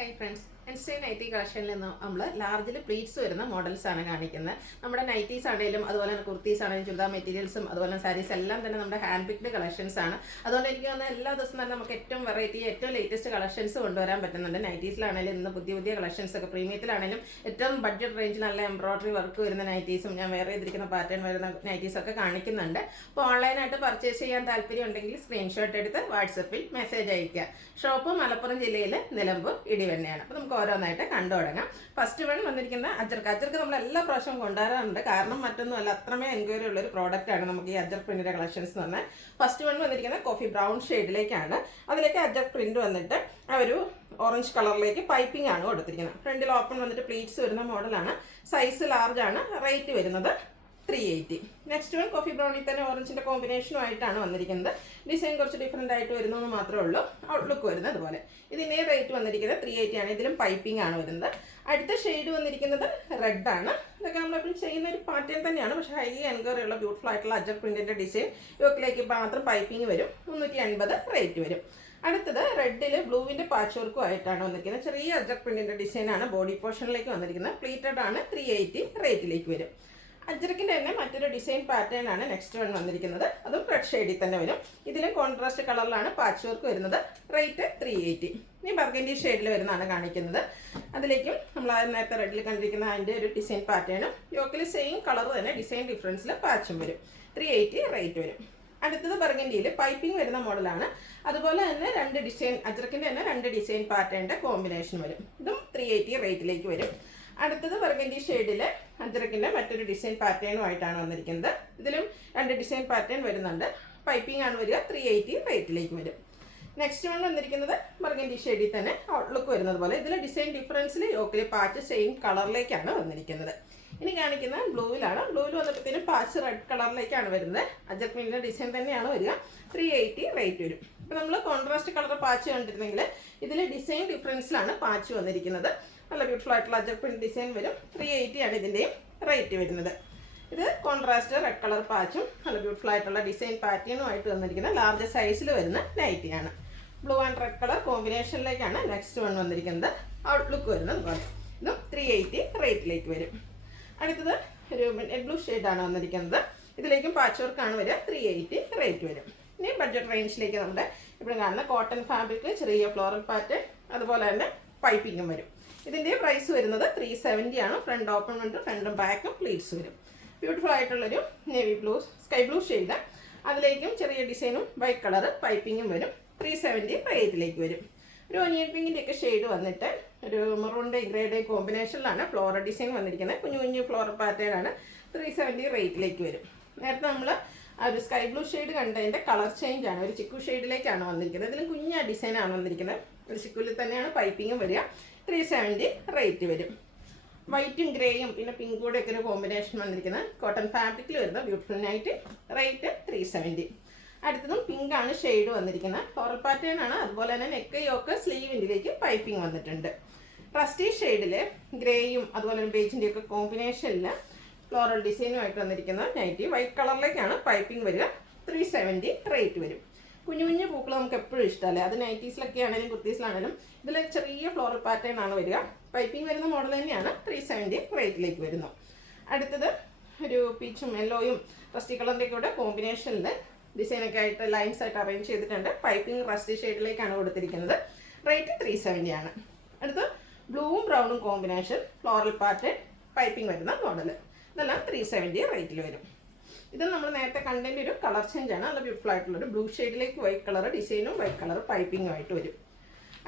Hi friends, ഇൻസ്റ്റൈൻ nightie കളക്ഷനിൽ നിന്ന് നമ്മൾ ലാർജിൽ pleats വരുന്ന മോഡൽസ് ആണ് കാണിക്കുന്നത്. നമ്മുടെ നൈറ്റീസ് ആണെങ്കിലും അതുപോലെ തന്നെ കുർത്തീസ് ആണെങ്കിലും ചുരിദാർ മെറ്റീരിയൽസും അതുപോലെ സാരീസ് എല്ലാം തന്നെ നമ്മുടെ ഹാൻഡ് പിക്ഡ് കളക്ഷൻസ് ആണ്. അതുകൊണ്ട് എനിക്ക് തോന്നുന്നത് എല്ലാ ദിവസവും തന്നെ നമുക്ക് ഏറ്റവും വെറൈറ്റി ഏറ്റവും ലേറ്റസ്റ്റ് കളക്ഷൻസ് കൊണ്ടുവരാൻ പറ്റുന്നുണ്ട്. നൈറ്റീസിലാണെങ്കിലും ഇന്ന് പുതിയ പുതിയ കളക്ഷൻസ് ഒക്കെ പ്രീമിയത്തിലാണെങ്കിലും ഏറ്റവും ബഡ്ജറ്റ് റേഞ്ചിൽ നല്ല എംബ്രോയിഡറി വർക്ക് വരുന്ന നൈറ്റീസും ഞാൻ വേറെ ചെയ്തിരിക്കുന്ന പാറ്റേൺ വരുന്ന നൈറ്റീസ് ഒക്കെ കാണിക്കുന്നുണ്ട്. അപ്പോൾ ഓൺലൈനായിട്ട് പർച്ചേസ് ചെയ്യാൻ താല്പര്യം ഉണ്ടെങ്കിൽ സ്ക്രീൻഷോട്ട് എടുത്ത് വാട്സപ്പിൽ മെസ്സേജ് അയക്കുക. ഷോപ്പ് മലപ്പുറം ജില്ലയിൽ നിലമ്പൂർ ഇടിവന്നെയാണ്. അപ്പോൾ നമുക്ക് ഓരോന്നായിട്ട് കണ്ടു തുടങ്ങാം. ഫസ്റ്റ് വൺ വന്നിരിക്കുന്ന അജർക്ക് നമ്മൾ എല്ലാ പ്രാവശ്യവും കൊണ്ടുവരാറുണ്ട്. കാരണം മറ്റൊന്നുമല്ല, അത്രമേ എൻക്വയറി ഉള്ളൊരു പ്രോഡക്റ്റാണ് നമുക്ക് ഈ അജർ പ്രിന്റിന്റെ കളക്ഷൻസ് എന്ന് പറഞ്ഞാൽ. ഫസ്റ്റ് വൺ വന്നിരിക്കുന്ന കോഫി ബ്രൗൺ ഷെയ്ഡിലേക്കാണ്. അതിലേക്ക് അജർ പ്രിന്റ് വന്നിട്ട് ആ ഒരു ഓറഞ്ച് കളറിലേക്ക് പൈപ്പിംഗ് ആണ് കൊടുത്തിരിക്കുന്നത്. ഫ്രണ്ടിൽ ഓപ്പൺ വന്നിട്ട് പ്ലീറ്റ്സ് വരുന്ന മോഡലാണ്. സൈസ് ലാർജ് ആണ്. റേറ്റ് വരുന്നത് 380. നെക്സ്റ്റ് വൺ കോഫി ബ്രൗണിൽ തന്നെ ഓറഞ്ചിന്റെ കോമ്പിനേഷനുമായിട്ടാണ് വന്നിരിക്കുന്നത്. ഡിസൈൻ കുറച്ച് ഡിഫറെന്റ് ആയിട്ട് വരുന്നു മാത്രമേ ഉള്ളൂ. ഔട്ട്ലുക്ക് വരുന്നത് അതുപോലെ. ഇതിന്റെ റേറ്റ് വന്നിരിക്കുന്നത് 380 ആണ്. ഇതിലും പൈപ്പിംഗ് ആണ് വരുന്നത്. അടുത്ത ഷെയ്ഡ് വന്നിരിക്കുന്നത് റെഡ് ആണ്. ഇതൊക്കെ നമ്മളെപ്പോഴും ചെയ്യുന്ന ഒരു പാറ്റേൺ തന്നെയാണ്. പക്ഷേ ഹൈലി എൻക്വയറി ഉള്ള ബ്യൂട്ടിഫുൾ ആയിട്ടുള്ള അജർ പ്രിന്റിന്റെ ഡിസൈൻ. യോക്കിലേക്ക് മാത്രം പൈപ്പിംഗ് വരും. 380 റേറ്റ് വരും. അടുത്തത് റെഡിൽ ബ്ലൂവിന്റെ പാച്ച് വർക്കും ആയിട്ടാണ് വന്നിരിക്കുന്നത്. ചെറിയ അജർ പ്രിന്റിന്റെ ഡിസൈൻ ആണ് ബോഡി പോർഷനിലേക്ക് വന്നിരിക്കുന്നത്. പ്ലീറ്റഡ് ആണ്. 380 റേറ്റിലേക്ക് വരും. അജറക്കിൻ്റെ തന്നെ മറ്റൊരു ഡിസൈൻ പാറ്റേൺ ആണ് നെക്സ്റ്റ് വൺ വന്നിരിക്കുന്നത്. അതും റെഡ് ഷെയ്ഡിൽ തന്നെ വരും. ഇതിലും കോൺട്രാസ്റ്റ് കളറിലാണ് പാച്ച് വർക്ക് വരുന്നത്. റേറ്റ് 380. ഇനി ബർഗൻഡി ഷെയ്ഡിൽ വരുന്നതാണ് കാണിക്കുന്നത്. അതിലേക്കും നമ്മൾ നേരത്തെ റെഡിൽ കണ്ടിരിക്കുന്ന അതിൻ്റെ ഒരു ഡിസൈൻ പാറ്റേണും യോക്കിൽ സെയിം കളർ തന്നെ ഡിസൈൻ ഡിഫറൻസിൽ പാച്ചും വരും. 380 റേറ്റ് വരും. അടുത്തത് ബർഗൻഡിയിൽ പൈപ്പിംഗ് വരുന്ന മോഡലാണ്. അതുപോലെ തന്നെ രണ്ട് ഡിസൈൻ അജറക്കിൻ്റെ തന്നെ രണ്ട് ഡിസൈൻ പാറ്റേണിൻ്റെ കോമ്പിനേഷൻ വരും. ഇതും 380 റേറ്റിലേക്ക് വരും. അടുത്തത് ബർഗൻഡി ഷെയ്ഡിൽ അജറക്കിൻ്റെ മറ്റൊരു ഡിസൈൻ പാറ്റേണുമായിട്ടാണ് വന്നിരിക്കുന്നത്. ഇതിലും രണ്ട് ഡിസൈൻ പാറ്റേൺ വരുന്നുണ്ട്. പൈപ്പിംഗ് ആണ് വരിക. 380 റേറ്റിലേക്ക് വരും. നെക്സ്റ്റ് വൺ വന്നിരിക്കുന്നത് ബർഗൻഡി ഷെയ്ഡിൽ തന്നെ ഔട്ട്ലുക്ക് വരുന്നത് പോലെ. ഇതിൽ ഡിസൈൻ ഡിഫറൻസിൽ യോക്കിൽ പാച്ച് സെയിം കളറിലേക്കാണ് വന്നിരിക്കുന്നത്. ഇനി കാണിക്കുന്ന ബ്ലൂവിലാണ്. ബ്ലൂവിൽ വന്നപ്പോഴത്തേനും പാച്ച് റെഡ് കളറിലേക്കാണ് വരുന്നത്. അജർക്കിൻ്റെ ഡിസൈൻ തന്നെയാണ് വരിക. 380 റേറ്റ് വരും. ഇപ്പോൾ നമ്മൾ കോൺട്രാസ്റ്റ് കളർ പാച്ച് കണ്ടിരുന്നെങ്കിൽ ഇതിൽ ഡിസൈൻ ഡിഫറൻസിലാണ് പാച്ച് വന്നിരിക്കുന്നത്. നല്ല ബ്യൂട്ടിഫുൾ ആയിട്ടുള്ള അജർ പ്രിന്റ് ഡിസൈൻ വരും. 380 ആണ് ഇതിൻ്റെയും റേറ്റ് വരുന്നത്. ഇത് കോൺട്രാസ്റ്റ് റെഡ് കളർ പാച്ചും നല്ല ബ്യൂട്ടിഫുൾ ആയിട്ടുള്ള ഡിസൈൻ പാറ്റേണുമായിട്ട് വന്നിരിക്കുന്ന ലാർജ് സൈസിൽ വരുന്ന നൈറ്റിയാണ്. ബ്ലൂ ആൻഡ് റെഡ് കളർ കോമ്പിനേഷനിലേക്കാണ് നെക്സ്റ്റ് വൺ വന്നിരിക്കുന്നത്. ഔട്ട്ലുക്ക് വരുന്നത് പോലെ. ഇതും 380 റേറ്റിലേക്ക് വരും. അടുത്തത് ഒരു ബ്ലൂ ഷെയ്ഡാണ് വന്നിരിക്കുന്നത്. ഇതിലേക്കും പാച്ച് വർക്കാണ് വരിക. 380 റേറ്റ് വരും. ഇനി ബഡ്ജറ്റ് റേഞ്ചിലേക്ക് നമ്മുടെ ഇവിടെ കാണുന്ന കോട്ടൺ ഫാബ്രിക് ചെറിയ ഫ്ലോറൽ പാറ്റേൺ അതുപോലെ തന്നെ പൈപ്പിങ്ങും വരും. ഇതിൻ്റെ പ്രൈസ് വരുന്നത് 370 ആണ്. ഫ്രണ്ട് ഓപ്പൺ ഉണ്ട്. ഫ്രണ്ടും ബാക്കും പ്ലീറ്റ്സ് വരും. ബ്യൂട്ടിഫുൾ ആയിട്ടുള്ളൊരു navy blue sky blue shade. അതിലേക്കും ചെറിയ ഡിസൈനും വൈറ്റ് കളർ പൈപ്പിങ്ങും വരും. 370 റേറ്റിലേക്ക് വരും. ഒരു ഒനിയൻ പിങ്കിൻ്റെ ഒക്കെ ഷെയ്ഡ് വന്നിട്ട് ഒരു മെറൂണിൻ്റെ ഗ്രേയുടെ കോമ്പിനേഷനിലാണ് ഫ്ലോറൽ ഡിസൈൻ വന്നിരിക്കുന്നത്. കുഞ്ഞു കുഞ്ഞു ഫ്ലോറൽ പാറ്റേൺ ആണ്. 370 റേറ്റിലേക്ക് വരും. നേരത്തെ നമ്മൾ ആ ഒരു സ്കൈ ബ്ലൂ ഷെയ്ഡ് കണ്ടതിൻ്റെ കളർ ചേഞ്ച് ആണ്. ഒരു ചിക്കു ഷെയ്ഡിലേക്കാണ് വന്നിരിക്കുന്നത്. ഇതിലും കുഞ്ഞ ഡിസൈനാണ് വന്നിരിക്കുന്നത്. ഒരു ചിക്കുവിൽ തന്നെയാണ് പൈപ്പിങ്ങും വരിക. 370 റേറ്റ് വരും. വൈറ്റും ഗ്രേയും പിന്നെ പിങ്ക് കൂടെ ഒക്കെ ഒരു കോമ്പിനേഷൻ വന്നിരിക്കുന്നത്. കോട്ടൺ ഫാബ്രിക്കിൽ വരുന്ന ബ്യൂട്ടിഫുൾ നൈറ്റ്. റേറ്റ് 370. അടുത്തതും പിങ്ക് ആണ് ഷെയ്ഡ് വന്നിരിക്കുന്നത്. ഫ്ലോറൽ പാറ്റേൺ ആണ്. അതുപോലെ തന്നെ നെക്ക് യോക്ക് സ്ലീവിൻ്റെലേക്ക് പൈപ്പിംഗ് വന്നിട്ടുണ്ട്. റസ്റ്റി ഷെയ്ഡിൽ ഗ്രേയും അതുപോലെ ബേജിൻ്റെ ഒക്കെ കോമ്പിനേഷനിൽ ഫ്ലോറൽ ഡിസൈനുമായിട്ട് വന്നിരിക്കുന്ന നൈറ്റി. വൈറ്റ് കളറിലേക്കാണ് പൈപ്പിംഗ് വരിക. 370 റേറ്റ് വരും. കുഞ്ഞു കുഞ്ഞു പൂക്കൾ നമുക്ക് എപ്പോഴും ഇഷ്ടമല്ലേ. അത് നൈറ്റീസിലൊക്കെ ആണെങ്കിലും കുർത്തീസിലാണെങ്കിലും ഇതിൽ ചെറിയ ഫ്ലോറൽ പാറ്റേൺ ആണ് വരിക. പൈപ്പിംഗ് വരുന്ന മോഡൽ തന്നെയാണ്. 370 റേറ്റിലേക്ക് വരുന്നു. അടുത്തത് ഒരു പീച്ചും യെല്ലോയും റസ്റ്റി കളറിൻ്റെ കൂടെ കോമ്പിനേഷനിൽ ഡിസൈനൊക്കെ ആയിട്ട് ലൈൻസ് ആയിട്ട് അറേഞ്ച് ചെയ്തിട്ടുണ്ട്. പൈപ്പിംഗ് റസ്റ്റി ഷെയ്ഡിലേക്കാണ് കൊടുത്തിരിക്കുന്നത്. റേറ്റ് 370 ആണ്. അടുത്ത് ബ്ലൂവും ബ്രൗണും കോമ്പിനേഷൻ ഫ്ലോറൽ പാറ്റേൺ പൈപ്പിംഗ് വരുന്ന മോഡൽ. ഇതെല്ലാം 370 റേറ്റിൽ വരും. ഇത് നമ്മൾ നേരത്തെ കണ്ടതിൻ്റെ ഒരു കളർ ചേഞ്ച് ആണ്. നല്ല ബ്യൂട്ടിഫുൾ ആയിട്ടുള്ളൊരു ബ്ലൂ ഷെയ്ഡിലേക്ക് വൈറ്റ് കളർ ഡിസൈനും വൈറ്റ് കളർ പൈപ്പിങ്ങും ആയിട്ട് വരും.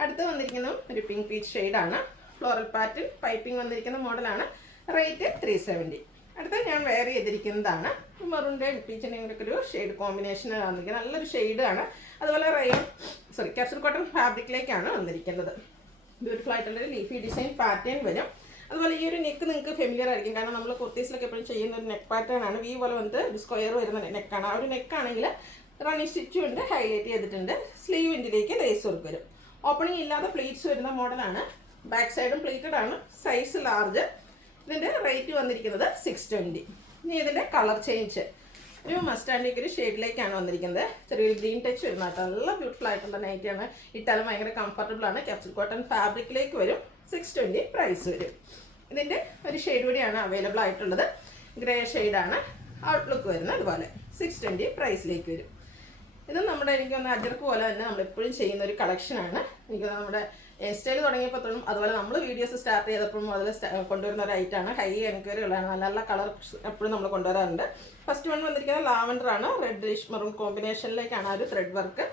അടുത്ത് വന്നിരിക്കുന്നത് ഒരു പിങ്ക് പീച്ച് ഷെയ്ഡാണ്. ഫ്ലോറൽ പാറ്റേൺ പൈപ്പിംഗ് വന്നിരിക്കുന്ന മോഡലാണ്. റേറ്റ് 370. അടുത്ത ഞാൻ വെയർ ചെയ്തിരിക്കുന്നതാണ്. മെറൂണിൻ്റെ പീച്ചിൻ്റെയും ഒക്കെ ഒരു ഷെയ്ഡ് കോമ്പിനേഷൻ വന്നിരിക്കുന്നത്. നല്ലൊരു ഷെയ്ഡാണ്. അതുപോലെ ക്യാപ്സൂൾ കോട്ടൺ ഫാബ്രിക്കിലേക്കാണ് വന്നിരിക്കുന്നത്. ബ്യൂട്ടിഫുൾ ആയിട്ടുള്ളൊരു ലീഫി ഡിസൈൻ പാറ്റേൺ വരും. അതുപോലെ ഈ ഒരു നെക്ക് നിങ്ങൾക്ക് ഫെമിലിയർ ആയിരിക്കും. കാരണം നമ്മൾ കുർത്തീസിലൊക്കെ എപ്പോഴും ചെയ്യുന്ന ഒരു നെക്ക് പാറ്റേൺ ആണ്. വി പോലെ വന്നിട്ട് ഒരു സ്ക്വയർ വരുന്ന നെക്കാണ്. ആ ഒരു നെക്കാണെങ്കിൽ റണ്ണിങ് സ്റ്റിച്ചും ഉണ്ട്. ഹൈലൈറ്റ് ചെയ്തിട്ടുണ്ട്. സ്ലീവിൻ്റെലേക്ക് ലേസ് വർക്ക് വരും. ഓപ്പണിംഗ് ഇല്ലാതെ പ്ലീറ്റ്സ് വരുന്ന മോഡലാണ്. ബാക്ക് സൈഡും പ്ലീറ്റഡ് ആണ്. Size large. ഇതിൻ്റെ റേറ്റ് വന്നിരിക്കുന്നത് 620. ഇനി ഇതിൻ്റെ കളർ ചേഞ്ച് ഒരു മസ്റ്റാൻഡിലേക്ക് ഒരു ഷെയ്ഡിലേക്കാണ് വന്നിരിക്കുന്നത്. ചെറിയൊരു ഗ്രീൻ ടച്ച് വരുന്ന കേട്ടോ. നല്ല ബ്യൂട്ടിഫുൾ ആയിട്ടുള്ള നൈറ്റിയാണ്. ഇട്ടാലും ഭയങ്കര കംഫർട്ടബിൾ ആണ്. ക്യാപ്സൂൾ കോട്ടൺ ഫാബ്രിക്കിലേക്ക് വരും. 620 പ്രൈസ് വരും. ഇതിൻ്റെ ഒരു ഷെയ്ഡ് കൂടിയാണ് അവൈലബിൾ ആയിട്ടുള്ളത്. ഗ്രേ ഷെയ്ഡാണ് ഔട്ട്ലുക്ക് വരുന്നത്. അതുപോലെ 620 പ്രൈസിലേക്ക് വരും. ഇത് നമ്മുടെ എനിക്ക് ഒന്ന് അജർക്ക് പോലെ തന്നെ നമ്മളെപ്പോഴും ചെയ്യുന്ന ഒരു കളക്ഷനാണ്. എനിക്ക് നമ്മുടെ സ്റ്റൈൽ തുടങ്ങിയപ്പോഴും അതുപോലെ നമ്മൾ വീഡിയോസ് സ്റ്റാർട്ട് ചെയ്തപ്പോഴും മുതൽ കൊണ്ടുവരുന്ന ഒരു ഐറ്റമാണ്. ഹൈ എൻക്വയറി ഉള്ളതാണ്. നല്ല നല്ല കളർ എപ്പോഴും നമ്മൾ കൊണ്ടുവരാറുണ്ട്. ഫസ്റ്റ് വൺ വന്നിരിക്കുന്നത് ലാവൻഡറാണ്. റെഡിഷ് മെറൂൺ കോമ്പിനേഷനിലേക്കാണ് ആ ഒരു ത്രെഡ് വർക്ക്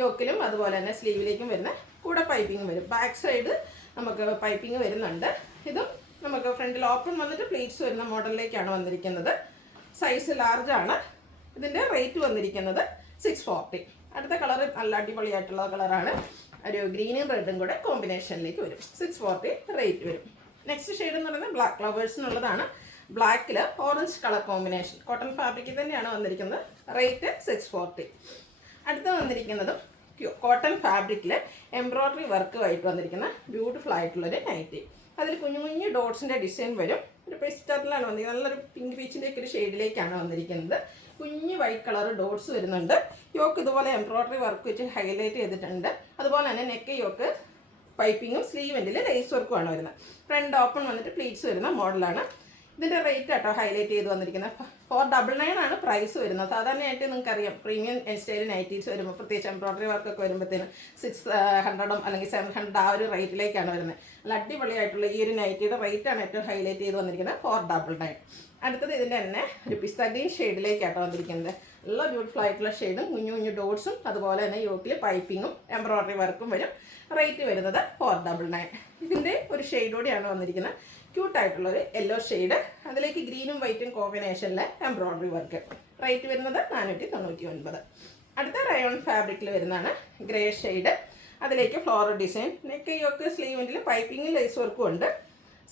യോക്കിലും അതുപോലെ തന്നെ സ്ലീവിലേക്കും വരുന്ന കൂടെ പൈപ്പിംഗ് വരും. ബാക്ക് സൈഡ് നമുക്ക് പൈപ്പിംഗ് വരുന്നുണ്ട്. ഇതും നമുക്ക് ഫ്രണ്ടിൽ ഓപ്പൺ വന്നിട്ട് പ്ലീറ്റ്സ് വരുന്ന മോഡലിലേക്കാണ് വന്നിരിക്കുന്നത്. സൈസ് ലാർജാണ്. ഇതിൻ്റെ റേറ്റ് വന്നിരിക്കുന്നത് 640. അടുത്ത കളർ നല്ല അടിപൊളിയായിട്ടുള്ള കളറാണ്. ഒരു ഗ്രീനും റെഡും കൂടെ കോമ്പിനേഷനിലേക്ക് വരും. 640 റേറ്റ് വരും. നെക്സ്റ്റ് ഷെയ്ഡ് എന്ന് പറയുന്നത് ബ്ലാക്ക് ഫ്ലവേഴ്സിനുള്ളതാണ്. ബ്ലാക്കിൽ ഓറഞ്ച് കളർ കോമ്പിനേഷൻ കോട്ടൺ ഫാബ്രിക്കിൽ തന്നെയാണ് വന്നിരിക്കുന്നത്. റേറ്റ് 640. അടുത്ത വന്നിരിക്കുന്നതും കോട്ടൺ ഫാബ്രിക്കിൽ എംബ്രോയ്ഡറി വർക്കുമായിട്ട് വന്നിരിക്കുന്ന ബ്യൂട്ടിഫുൾ ആയിട്ടുള്ളൊരു നൈറ്റി. അതിൽ കുഞ്ഞു കുഞ്ഞു ഡോട്ട്സിൻ്റെ ഡിസൈൻ വരും. ഒരു പെസ്റ്ററിലാണ് വന്നിരിക്കുന്നത്. നല്ലൊരു പിങ്ക് പീച്ചിൻ്റെ ഒക്കെ ഒരു ഷെയ്ഡിലേക്കാണ് വന്നിരിക്കുന്നത്. കുഞ്ഞ് വൈറ്റ് കളർ ഡോട്ട്സ് വരുന്നുണ്ട്. യോക്ക് ഇതുപോലെ എംബ്രോയ്ഡറി വർക്ക് വെച്ച് ഹൈലൈറ്റ് ചെയ്തിട്ടുണ്ട്. അതുപോലെ തന്നെ നെക്ക് യോക്ക് പൈപ്പിങ്ങും സ്ലീവ് എൻഡിൽ ലേസ് വർക്കുമാണ് വരുന്നത്. ഫ്രണ്ട് ഓപ്പൺ വന്നിട്ട് പ്ലീറ്റ്സ് വരുന്ന മോഡലാണ്. ഇതിൻ്റെ റേറ്റ് ആട്ടോ ഹൈലൈറ്റ് ചെയ്ത് വന്നിരിക്കുന്നത്. 499 ആണ് പ്രൈസ് വരുന്നത്. സാധാരണയായിട്ട് നിങ്ങൾക്കറിയാം പ്രീമിയം സ്റ്റൈൽ നൈറ്റീസ് വരുമ്പോൾ പ്രത്യേകിച്ച് എംബ്രോയ്ഡറി വർക്കൊക്കെ വരുമ്പോഴത്തേനും 600 അല്ലെങ്കിൽ 700 ആ ഒരു റേറ്റിലേക്കാണ് വരുന്നത്. നല്ല അടിപൊളിയായിട്ടുള്ള ഈ ഒരു നൈറ്റിയുടെ റേറ്റാണ് ഏറ്റവും ഹൈലൈറ്റ് ചെയ്ത് വന്നിരിക്കുന്നത്. 499. അടുത്തത് ഇതിൻ്റെ തന്നെ ഒരു പിസ്ത ഗ്രീൻ ഷെയ്ഡിലേക്കാട്ടോ വന്നിരിക്കുന്നത്. നല്ല ബ്യൂട്ടിഫുൾ ആയിട്ടുള്ള ഷെയ്ഡും കുഞ്ഞു കുഞ്ഞു ഡോട്ട്സും അതുപോലെ തന്നെ യോക്കിൽ പൈപ്പിങ്ങും എംബ്രോയ്ഡറി വർക്കും വരും. റേറ്റ് വരുന്നത് 499. ഇതിൻ്റെ ഒരു ഷെയ്ഡ് കൂടിയാണ് വന്നിരിക്കുന്നത്. ക്യൂട്ടായിട്ടുള്ളൊരു യെല്ലോ ഷെയ്ഡ്. അതിലേക്ക് ഗ്രീനും വൈറ്റും കോമ്പിനേഷനിലെ എംബ്രോയ്ഡറി വർക്ക്. റേറ്റ് വരുന്നത് 499. അടുത്ത റയോൺ ഫാബ്രിക്കിൽ വരുന്നതാണ് ഗ്രേ ഷെയ്ഡ്. അതിലേക്ക് ഫ്ലോറൽ ഡിസൈൻ നെക്ക് യോക്ക് സ്ലീവിൻ്റെ പൈപ്പിങ്ങും ലേസ് വർക്കും ഉണ്ട്.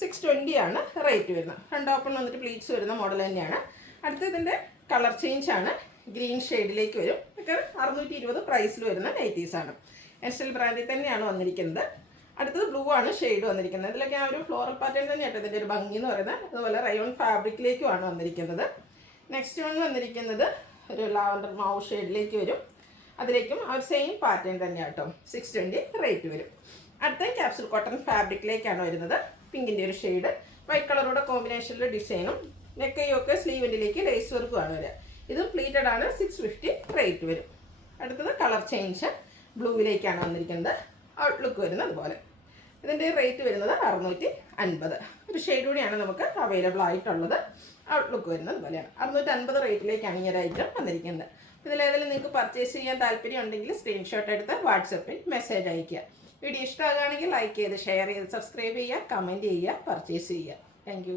620 ആണ് റേറ്റ് വരുന്നത്. ഫ്രണ്ട് ഓപ്പൺ വന്നിട്ട് പ്ലീറ്റ്സ് വരുന്ന മോഡൽ തന്നെയാണ്. അടുത്ത ഇതിൻ്റെ കളർ ചേഞ്ച് ആണ്. ഗ്രീൻ ഷെയ്ഡിലേക്ക് വരും. ഒക്കെ 620 പ്രൈസിൽ വരുന്ന നൈറ്റീസാണ്. എസ്റ്റൽ ബ്രാൻഡിൽ തന്നെയാണ് വന്നിരിക്കുന്നത്. അടുത്തത് ബ്ലൂ ആണ് ഷെയ്ഡ് വന്നിരിക്കുന്നത്. ഇതിലൊക്കെ ആ ഒരു ഫ്ലോറൽ പാറ്റേൺ തന്നെയായിട്ട് ഇതിൻ്റെ ഒരു ഭംഗി എന്ന് പറയുന്നത്. അതുപോലെ റയോൺ ഫാബ്രിക്കിലേക്കുമാണ് വന്നിരിക്കുന്നത്. നെക്സ്റ്റ് വൺ വന്നിരിക്കുന്നത് ഒരു ലാവൻഡർ മാവ് ഷെയ്ഡിലേക്ക് വരും. അതിലേക്കും ആ ഒരു സെയിം പാറ്റേൺ തന്നെയാട്ടോ. 620 റേറ്റ് വരും. അടുത്ത ക്യാപ്സൂൾ കോട്ടൺ ഫാബ്രിക്കിലേക്കാണ് വരുന്നത്. പിങ്കിൻ്റെ ഒരു ഷെയ്ഡ് വൈറ്റ് കളറോടെ കോമ്പിനേഷനിലെ ഡിസൈനും നെക്കയൊക്കെ സ്ലീവിൻ്റെലേക്ക് ലേസ് വർക്കുമാണ് വരിക. ഇതും പ്ലീറ്റഡ് ആണ്. 650 റേറ്റ് വരും. അടുത്തത് കളർ ചേഞ്ച് ബ്ലൂവിലേക്കാണ് വന്നിരിക്കുന്നത്. ഔട്ട്ലുക്ക് വരുന്നത് അതുപോലെ. ഇതിൻ്റെ റേറ്റ് വരുന്നത് 650. ഒരു ഷെയ്ഡ് കൂടിയാണ് നമുക്ക് അവൈലബിൾ ആയിട്ടുള്ളത്. ഔട്ട്ലുക്ക് വരുന്നത് അതുപോലെയാണ്. 650 റേറ്റിലേക്കാണ് ഈ ഒരു ഐറ്റം വന്നിരിക്കുന്നത്. ഇതിലേതെങ്കിലും നിങ്ങൾക്ക് പർച്ചേസ് ചെയ്യാൻ താല്പര്യം ഉണ്ടെങ്കിൽ സ്ക്രീൻഷോട്ട് എടുത്ത് വാട്സപ്പിൽ മെസ്സേജ് അയയ്ക്കുക. വീഡിയോ ഇഷ്ടമാകുകയാണെങ്കിൽ ലൈക്ക് ചെയ്ത് ഷെയർ ചെയ്ത് സബ്സ്ക്രൈബ് ചെയ്യുക, കമൻറ്റ് ചെയ്യുക, പർച്ചേസ് ചെയ്യുക. താങ്ക്